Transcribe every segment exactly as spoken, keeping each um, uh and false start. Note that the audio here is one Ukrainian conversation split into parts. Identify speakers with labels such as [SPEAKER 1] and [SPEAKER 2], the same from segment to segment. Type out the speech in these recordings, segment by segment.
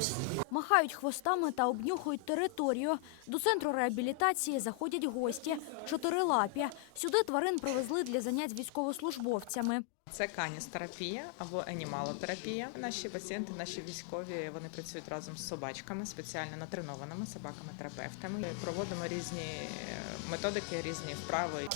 [SPEAKER 1] Махають хвостами та обнюхують територію. До центру реабілітації заходять гості – чотирилапі. Сюди тварин привезли для занять з військовослужбовцями.
[SPEAKER 2] Це каністерапія або анімалотерапія. Наші пацієнти, наші військові, вони працюють разом з собачками, спеціально натренованими собаками-терапевтами. Проводимо різні методики, різні вправи.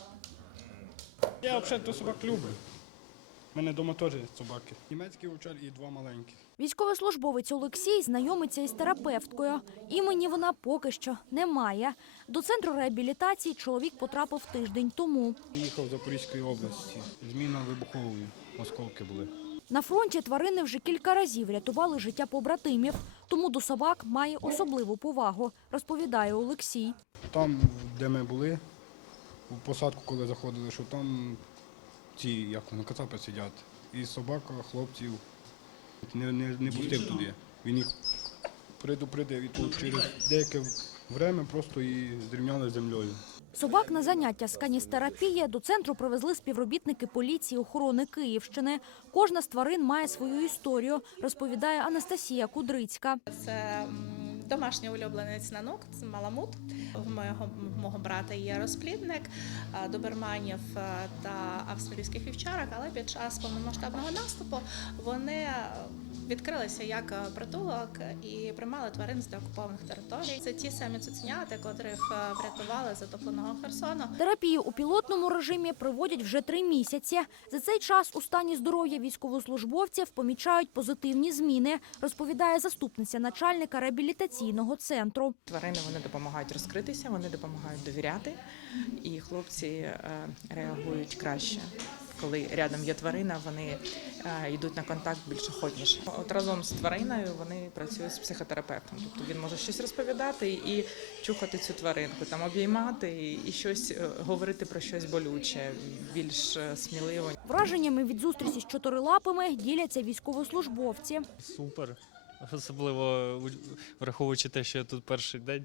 [SPEAKER 3] Я взагалі собак люблю. У мене вдома теж є собаки. Німецький вовчар і два маленьких.
[SPEAKER 1] Військовослужбовець Олексій знайомиться із терапевткою. Імені вона поки що не має. До центру реабілітації чоловік потрапив тиждень тому.
[SPEAKER 3] Їхав з Запорізької області. Зміна вибухової. Осколки були.
[SPEAKER 1] На фронті тварини вже кілька разів рятували життя побратимів. Тому до собак має особливу повагу, розповідає Олексій.
[SPEAKER 3] Там, де ми були, у посадку, коли заходили, що там ці, як вони, кацапи сидять. І собака, хлопців не, не, не пустив туди. Він їх предупредив і тут через деяке время просто її зрівняли з землею.
[SPEAKER 1] Собак на заняття з каністерапії до центру привезли співробітники поліції охорони Київщини. Кожна з тварин має свою історію, розповідає Анастасія Кудрицька.
[SPEAKER 4] Це домашній улюбленець Нанук, це маламут. У моєго, мого брата є розплідник, доберманів та австралійських вівчарок, але під час повномасштабного наступу вони відкрилися як притулок і приймали тварин з деокупованих територій. Це ті самі цуценята, котрих врятували з затопленого Херсону.
[SPEAKER 1] Терапію у пілотному режимі проводять вже три місяці. За цей час у стані здоров'я військовослужбовців помічають позитивні зміни, розповідає заступниця начальника реабілітаційного центру.
[SPEAKER 2] Тварини вони допомагають розкритися, вони допомагають довіряти, і хлопці реагують краще. Коли рядом є тварина, вони йдуть на контакт більш охотніше. От разом з твариною вони працюють з психотерапевтом. Тобто він може щось розповідати і чухати цю тваринку, там обіймати і щось говорити про щось болюче, більш сміливо.
[SPEAKER 1] Враженнями від зустрічі з чотирилапими діляться військовослужбовці.
[SPEAKER 5] Супер, особливо враховуючи те, що я тут перший день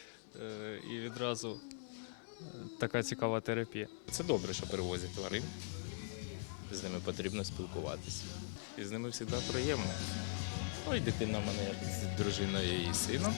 [SPEAKER 5] і відразу така цікава терапія.
[SPEAKER 6] Це добре, що перевозять тварин. З ними потрібно спілкуватися. І з ними завжди приємно. Ой, дитина в мене з дружиною і сином.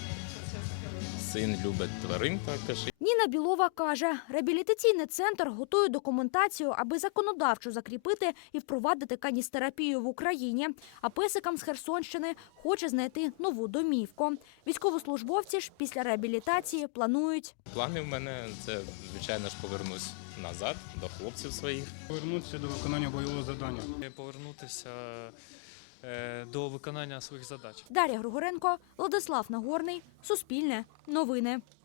[SPEAKER 6] Син любить тварин також.
[SPEAKER 1] Ніна Білова каже, реабілітаційний центр готує документацію, аби законодавчо закріпити і впровадити каністерапію в Україні. А песикам з Херсонщини хоче знайти нову домівку. Військовослужбовці ж після реабілітації планують.
[SPEAKER 6] Плани в мене – це, звичайно ж, повернусь назад до хлопців своїх.
[SPEAKER 3] Повернутися до виконання бойового завдання.
[SPEAKER 5] Повернутися до виконання своїх задач.
[SPEAKER 1] Дар'я Григоренко, Владислав Нагорний, Суспільне, Новини.